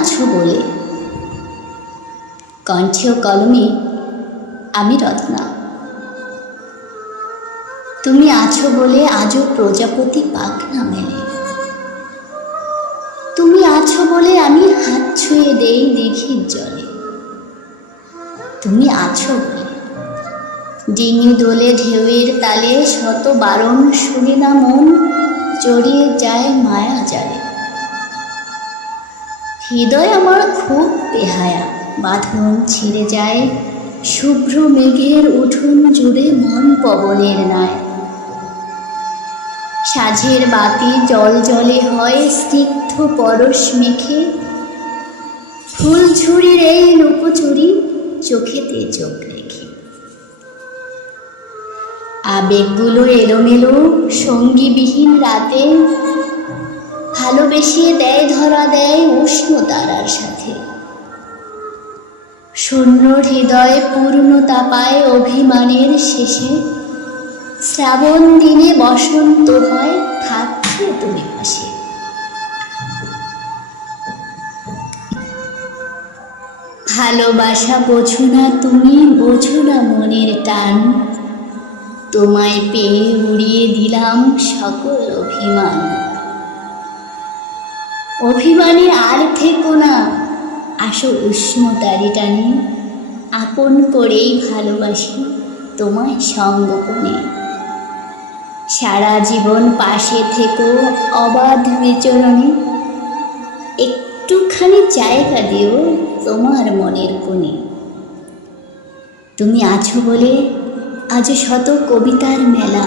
আছো বলে। কণ্ঠে ও কলমে আমি রত্না। তুমি আছো বলে আজও প্রজাপতি পাখ না মেলে। তুমি আছো বলে আমি হাত ছুঁয়ে দেই দিঘির জলে। তুমি আছো বলে ডিঙি দোলে ঢেউয়ের তালে শত বারণ শুনে না মন জড়িয়ে যায় মায়া জালে। হৃদয় আমার খুব বেহায়া, বাঁধন ছিঁড়ে যায় শুভ্র মেঘের উঠোন জুড়ে মন পবনের নায়। সাঁঝের বাতি জল জলে হয় স্নিগ্ধ পরশ মেখে, ফুলঝুরির এই লুকোচুরি চোখেতে চোখ রেখে। আবেগগুলো এলোমেলো সঙ্গীবিহীন রাতে ভালোবেসিয়ে দেয় ধরা দেয় উষ্ণ তারার সাথে। শূন্য হৃদয় পূর্ণতা পায় অভিমানের শেষে। শ্রাবণ দিনে বসন্ত হয় থাকছো তুমি পাশে। ভালোবাসা বোঝো না তুমি, বোঝো না মনের টান। তোমায় পেয়ে উড়িয়ে দিলাম সকল অভিমান। অভিমানে আর থেকো না, আসো উষ্ণতারি টানে। আপন করেই ভালোবাসি তোমায় সঙ্গোপনে। সারা জীবন পাশে থেকো অবাধ বিচরণে। একটুখানি জায়গা দিও তোমার মনের কোণে। তুমি আছো বলে আজ শত কবিতার মেলা।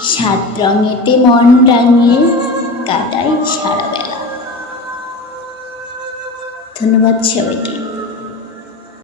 সাত রঙেতে মন রাঙিয়ে কাটাই সারা বেলা। ধন্যবাদ সবাইকে।